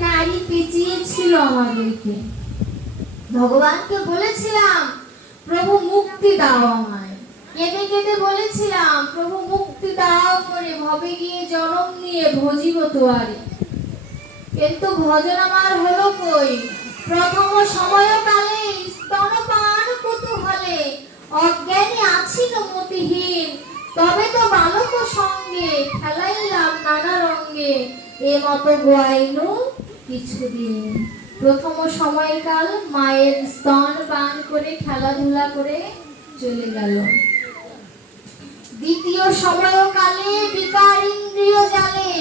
নারী পেঁচিয়েছিল আমাদেরকে। ভগবানকে বলেছিলাম, প্রভু, মুক্তি দাও আমায়। কেঁদে কেঁদে বলেছিলাম, প্রভু, মুক্তি দাও করে ভবে গিয়ে জনম নিয়ে ভজিব তোয়ারে। কিন্তু ভজন আমার হলো কই? প্রথম সময়কালে স্তনপান কুতূহলে, অজ্ঞানী আছি মতিহীন। তবে তো বালক সঙ্গে খেলাইলাম নানা রঙ্গে এ মতো গোয়াইনু কিছুদিন। প্রথম সময়কাল মায়ের স্তন পান করে, খেলাধুলা করে চলে গেল। দ্বিতীয় সময়কালে বিকার ইন্দ্রিয় জালে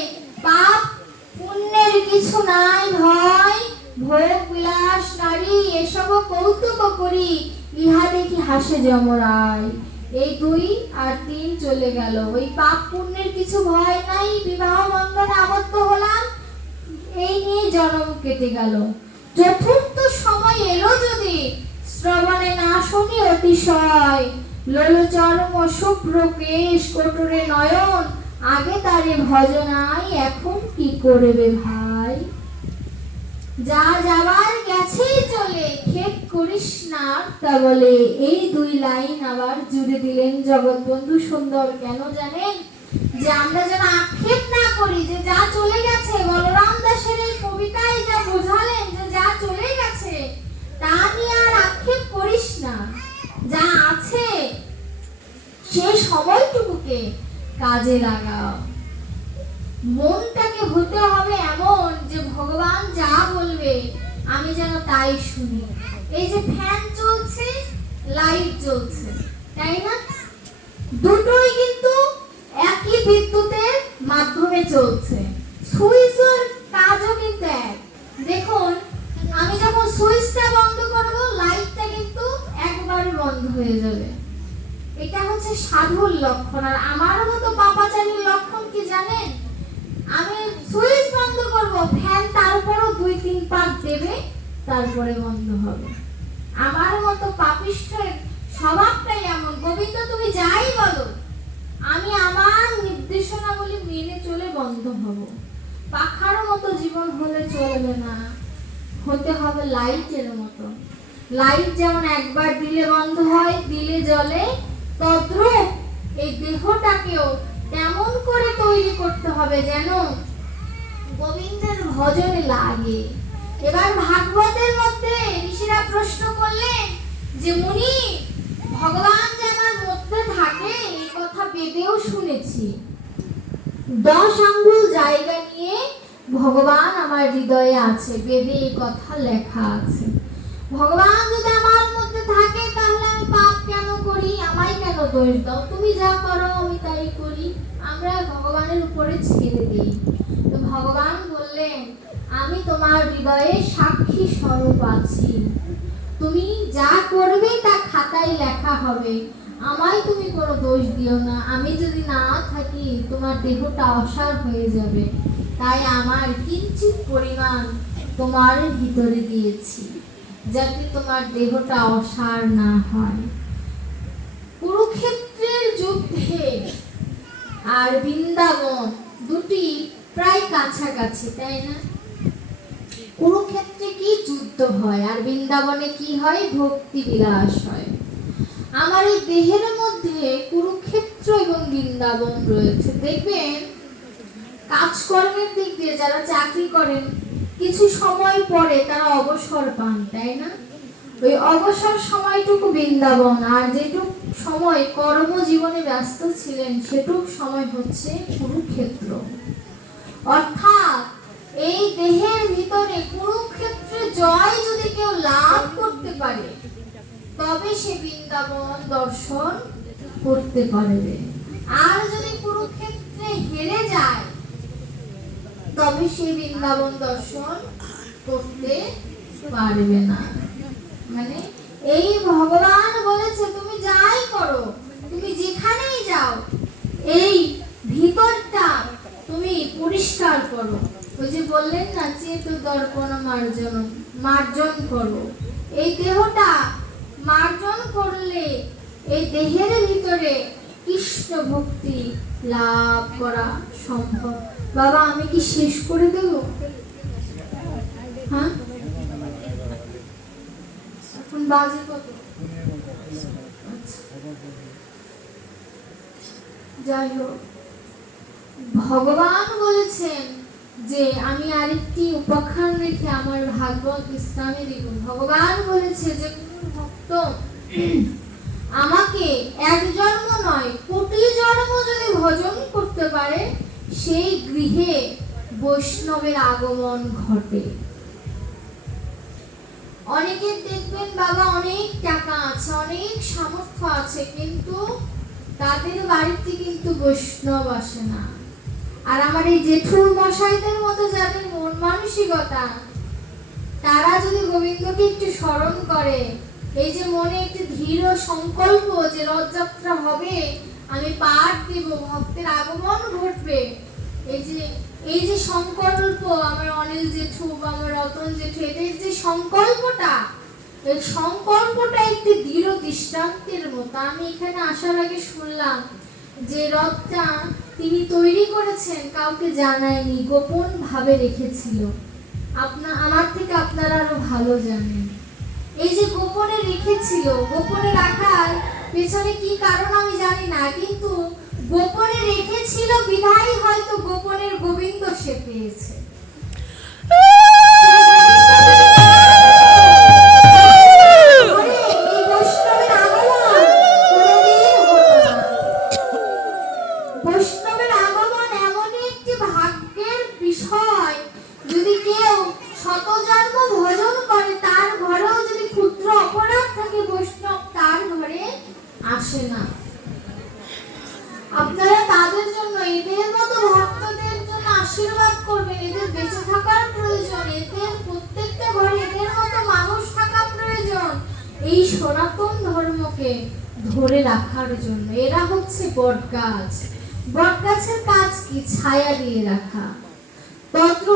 পাপ পুণ্যের কিছু নাই ভয়, ভোগ বিলাস নারী এসব কৌতুক করি, ইহা দেখি হাসে যমরায় এই দুই আর তিন চলে গেল। ওই পাপ পুণ্যের কিছু ভয় নাই, বিবাহ বন্ধনে আবদ্ধ হলাম। এই নিয়ে জন্ম কেটে গেল। চতুর্থ সময় এলো যদি শ্রবণে না শুনি অতিশয়। লোল চরম শুভ্র কেশ কোটরে নয়ন, আগে তারে ভজনাই এখন কি করবে ভাই? যা যাবার গেছেই চলে খেপ করিস না তা বলে। এই দুই লাইন আবার জুড়ে দিলেন জগৎবন্ধু সুন্দর। কেন জানেন? যে আমরা যেন আক্ষেপ না করি যে যা চলে গেছে। বলরাম দাসের এই কবিতায় যা বোঝালেন যে যা চলে গেছে, তা নিয়ে আর আক্ষেপ করিস না। যা আছে, সে সময়টুকুকে কাজে লাগাও। মনটাকে হতে হবে এমন যে ভগবান যা বলবে, আমি যেন তাই শুনি। এই যে ফ্যান চলছে, লাইট জ্বলছে, তাই না? দুটোই কিন্তু বিদ্যুতের মাধ্যমে চলছে। সুইচের কাজও কিন্তু এক। দেখুন, আমি যখন সুইচটা বন্ধ করব, লাইটটা কিন্তু একবারে বন্ধ হয়ে যাবে। এটা হচ্ছে সাধুর লক্ষণ। আর আমার মতো পাপাচারীর লক্ষণ কি জানেন? আমি সুইচ বন্ধ করব, ফ্যান তার উপরও দুই, তিন পাক দেবে, তারপরে বন্ধ হবে। আমার মতো পাপিষ্ঠের স্বভাবটাই এমন। গোবিন্দ তুমি যাই বলো আমি আমার নির্দেশনাবলী বন্ধ হব। পাখার মতো জীবন হলে চলবে না। হতে হবে লাইটের মতো। লাইট যেমন একবার দিলে বন্ধ হয়, দিলে জ্বলে, তদ্রূপ এই দেহটাকেও তেমন করে তৈরি করতে হবে যেন গোবিন্দের ভজনে লাগে। এবার ভাগবতের মধ্যে ঋষিরা প্রশ্ন করলেন যে, মুনি, ভগবান যে আমার মধ্যে থাকে, এই কথা বেদেও শুনেছি। দশ আঙ্গুল জায়গা নিয়ে ভগবান আমার হৃদয়ে আছে, বেদে এই কথা লেখা আছে। ভগবান যদি আমার মধ্যে থাকে, তাহলে আমি পাপ কেন করি? আমায় কেন দোষ দাও? তুমি যা করো, আমি তাই করি। আমরা ভগবানের উপরে ছেড়ে দিই। তো ভগবান বললেন, আমি তোমার হৃদয়ে সাক্ষী স্বরূপ আছি। তুমি যা করবে, তা খাতায় লেখা হবে। আমায় তুমি কোনো দোষ দিও না। আমি যদি না থাকি, তোমার দেহটা অসার হয়ে যাবে। তাই আমার কিঞ্চিত পরিমাণ তোমার ভিতরে দিয়েছি যাতে তোমার দেহটা অসার না হয়। কুরুক্ষেত্রের যুদ্ধে আর বৃন্দাবন দুটি প্রায় কাছাকাছি, তাই না? কুরুক্ষেত্রে কি যুদ্ধ হয়? আর বৃন্দাবনে কি হয়? ভক্তি বিলাস হয়। আমার এই দেহের মধ্যে কুরুক্ষেত্র এবং বৃন্দাবন রয়েছে। দেখবেন, কাজকর্মের দিক দিয়ে যারা চাকরি করেন, কিছু সময় পরে তারা অবসর পান, তাই না? ওই অবসর সময়টুকু বৃন্দাবন, আর যেটুক সময় কর্মজীবনে ব্যস্ত ছিলেন, সেটুক সময় হচ্ছে কুরুক্ষেত্র। অর্থাৎ, এই দেহের ভিতরে কুরুক্ষেত্রে জয় যদি কেউ লাভ করতে পারে তবে সে বৃন্দাবন দর্শন করতে পারবে। আর যদি কুরুক্ষেত্রে হেরে যায়, তবে সে বৃন্দাবন দর্শন করতে পারবে না। মানে এই ভগবান বলেছে, তুমি যাই করো, তুমি যেখানেই যাও, এই ভিতরটা তুমি পরিষ্কার করো। ওই যে বললেন না চেতু দর্পণ মার্জন মার্জন করো। এই দেহটা মার্জন করলে এই দেহের ভিতরে কৃষ্ণ ভক্তি লাভ করা সম্ভব। বাবা, আমি কি শেষ করে দেব? হ্যাঁ? এখন বাজে কত? যাই হোক, ভগবান বলেছেন যে আমি আরেকটি উপাখ্যান রেখে আমার ভাগবত ইসলামে দিব। ভগবান বলেছে যে ভক্ত আমাকে এক জন্ম নয় কোটি জন্ম যদি ভজন করতে পারে, সেই গৃহে বৈষ্ণবের আগমন ঘটে। অনেকের দেখবেন বাবা অনেক টাকা আছে, অনেক সামর্থ্য আছে, কিন্তু তাদের বাড়িতে কিন্তু বৈষ্ণব আসে না। আর আমার এই জেঠুর মশাইদের মতো যাদের মন মানসিকতা, তারা যদি গোবিন্দকে একটু স্মরণ করে এই যে মনে একটি দৃঢ় সংকল্প যে রথযাত্রা হবে, আমি পাঠ দেব, ভক্তের আগমন ঘটবে। এই যে এই যে সংকল্প, আমার অনিল জেঠু বা আমার রতন জেঠু, এদের যে সংকল্পটা, এই সংকল্পটা একটি দৃঢ় দৃষ্টান্তের মতো। আমি এখানে আসার আগে শুনলাম যে রথটা তিনি তৈরি করেছেন, কাউকে জানায়নি, গোপন ভাবে রেখেছিল। আপনা, আমার থেকে আপনারা আরও ভালো জানেন। এই যে গোপনে রেখেছিল, গোপনে রাখার পেছনে কি কারণ আমি জানি না, কিন্তু গোপনে রেখেছিল বিধায় হয়তো গোপনের গোবিন্দ সে পেয়েছে। হচ্ছে বটগাছ। বটগাছের কাজ কি? ছায়া দিয়ে রাখা। তত্র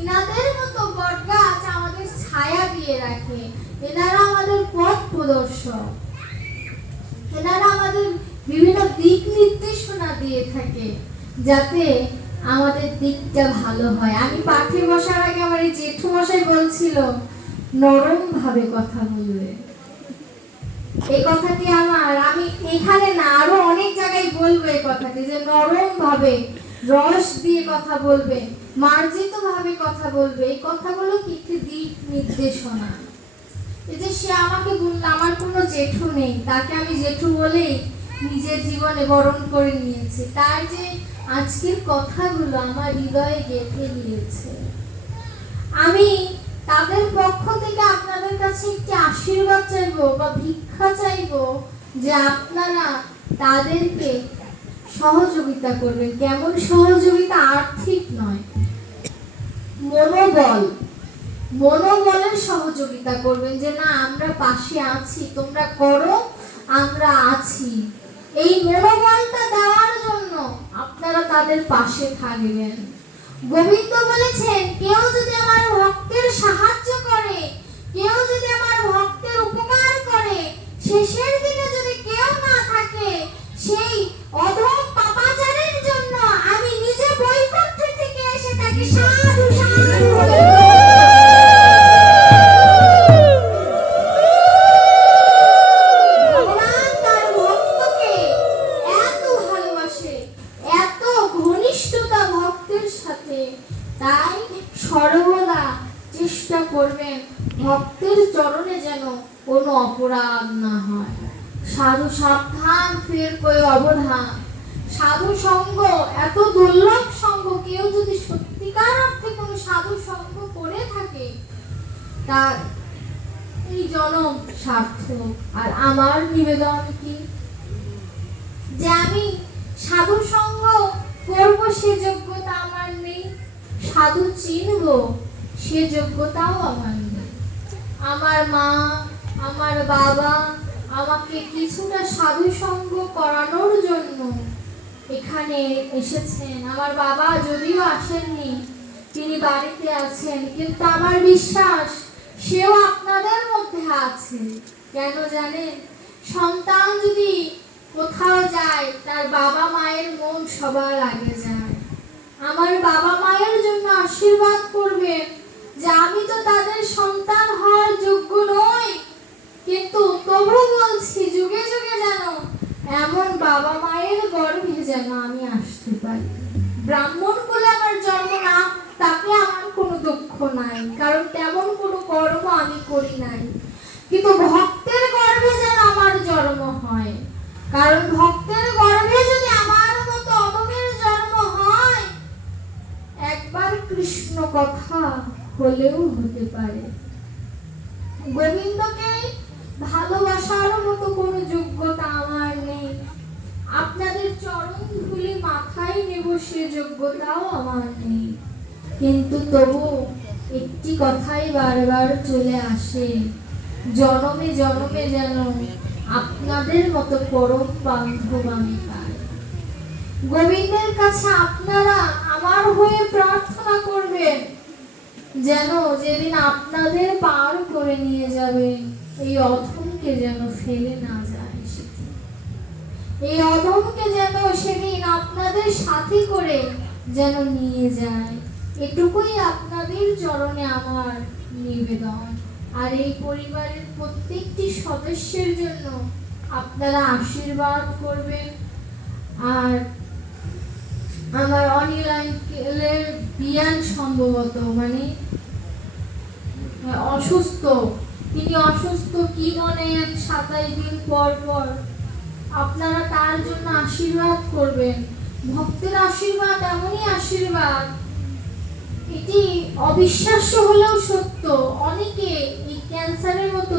ইনাদের মতো বটগাছ আমাদের ছায়া দিয়ে রাখে। এনারা আমাদের পথ প্রদর্শক। এনারা আমাদের বিভিন্ন দিক নির্দেশনা দিয়ে থাকে, যাতে আমাদের দিকটা ভালো হয়। আমি পাঠে বসার আগে আমার এই জেঠু মশাই বলছিল, নরম ভাবে কথা বলবে। এই কথাটি আমি এখানে না, আরও অনেক জায়গায় বলব এই কথাটি যে নরম ভাবে রস দিয়ে কথা বলবে মার্জিত ভাবে কথা বলবে। এই কথাগুলো কি একটি দিক নির্দেশনা? যে সে আমাকে বলল, আমার কোনো জেঠু নেই। তাকে আমি জেঠু বলেই নিজের জীবনে বরণ করে নিয়েছি। তার যে আজকের কথাগুলো আমার হৃদয়ে গেঁথে নিয়েছে। আমি তাদের পক্ষ থেকে আপনাদের কাছে একটি আশীর্বাদ চাইব বা ভিক্ষা চাইব যে আপনারা তাদেরকে সহযোগিতা করবেন। কেমন সহযোগিতা? আর্থিক নয়। মনোবল। মনোবলের সহযোগিতা করবেন যে, না, আমরা পাশে আছি, তোমরা করো, আমরা আছি। এই মনোবলটা দেওয়ার জন্য আপনারা তাদের পাশে থাকবেন। গোবিন্দ বলেছেন, কেউ যদি আমার ভক্তের সাহায্য করে, কেউ যদি আমার ভক্তের উপকার করে শেষের দিনে যদি কেউ না থাকে, সেই অধম পাপাচারের জন্য আমি নিজে থেকে এসে তাকে সাধু তার এই জনম সার্থক আর আমার নিবেদন কি? যে আমি সাধু সঙ্গ করব সে যোগ্যতা আমার নেই। সাধু চিনব সে যোগ্যতাও আমার নেই। আমার মা, আমার বাবা আমাকে কিছুটা সাধু সঙ্গ করানোর জন্য এখানে এসেছেন। আমার বাবা যদিও আসেননি, তিনি বাড়িতে আছেন, কিন্তু আমার বিশ্বাস সেও আপনাদের মধ্যে আছে। কেন জানেন? সন্তান যদি কোথাও যায়, তার বাবা মায়ের মন সবার আগে যায়। আমার বাবা মায়ের জন্য আশীর্বাদ করবেন যে আমি তো তাদের সন্তান হওয়ার যোগ্য নই। কিন্তু তবু বলছি, যুগে যুগে যেন এমন বাবা মায়ের গর্ভে যেন আমি আসতে পারি। ব্রাহ্মণ বলে আমার জন্ম না তাতে আমার কোনো দুঃখ নাই, কারণ তেমন কোনো কর্ম আমি করি নাই। কিন্তু ভক্তের গর্ভে যেন আমার জন্ম হয়, কারণ ভক্তের গর্ভে যদি আমার মতো অদমের জন্ম হয়, একবার কৃষ্ণ কথা হলেও হতে পারে। গোবিন্দকে ভালোবাসার মতো কোনো যোগ্যতা আমার নেই। আপনাদের চরণ ধুলি মাথায় নেব সে যোগ্যতাও আমার নেই। কিন্তু তবু একটি কথাই বারবার চলে আসে, জনমে জনমে যেন আপনাদের মতো পরম বান্ধব আমি গোবিন্দের কাছে আপনারা আমার হয়ে প্রার্থনা করবেন যেন যেদিন আপনাদের পার করে নিয়ে যাবে, এই অধমকে যেন ফেলে না যায় সেদিন। এই অধমকে যেন সেদিন আপনাদের সাথে করে যেন নিয়ে যায়। এটুকুই আপনাদের চরণে আমার নিবেদন। আর এই পরিবারের প্রত্যেকটি সদস্যের জন্য আপনারা আশীর্বাদ করবেন। আর আমার অনিল আঙ্কেলের বিয়ান সম্ভবত মানে অসুস্থ। তিনি অসুস্থ কি বলেন সাতাইশ দিন পর পর। আপনারা তার জন্য আশীর্বাদ করবেন। ভক্তের আশীর্বাদ এমনই আশীর্বাদ এটি অবিশ্বাস্য হলেও সত্য। অনেকে এই ক্যান্সারের মতো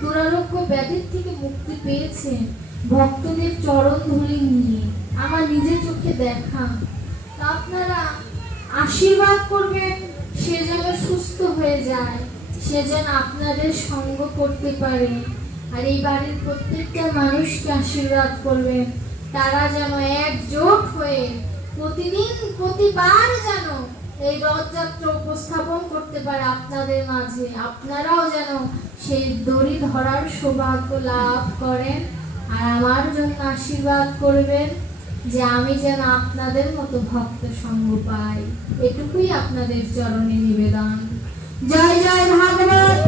দুরারোগ্য ব্যাধির থেকে মুক্তি পেয়েছেন ভক্তদের চরণ ধুলি নিয়ে। আমার নিজের চোখে দেখা। তা আপনারা আশীর্বাদ করবেন, সে যেন সুস্থ হয়ে যায়, সে যেন আপনাদের সঙ্গ করতে পারে। আর এই বাড়ির প্রত্যেকটা মানুষকে আশীর্বাদ করবেন। তারা যেন একজোট হয়ে প্রতিদিন, প্রতিবার যেন এই রথযাত্রা উপস্থাপন করতে পারে আপনাদের মাঝে। আপনারাও যেন সেই দড়ি ধরার সৌভাগ্য লাভ করেন আর আমার জন্য আশীর্বাদ করবেন যে আমি যেন আপনাদের মতো ভক্ত সঙ্গ পাই। এটুকুই আপনাদের চরণে নিবেদন। জয় জয়, ভাগবত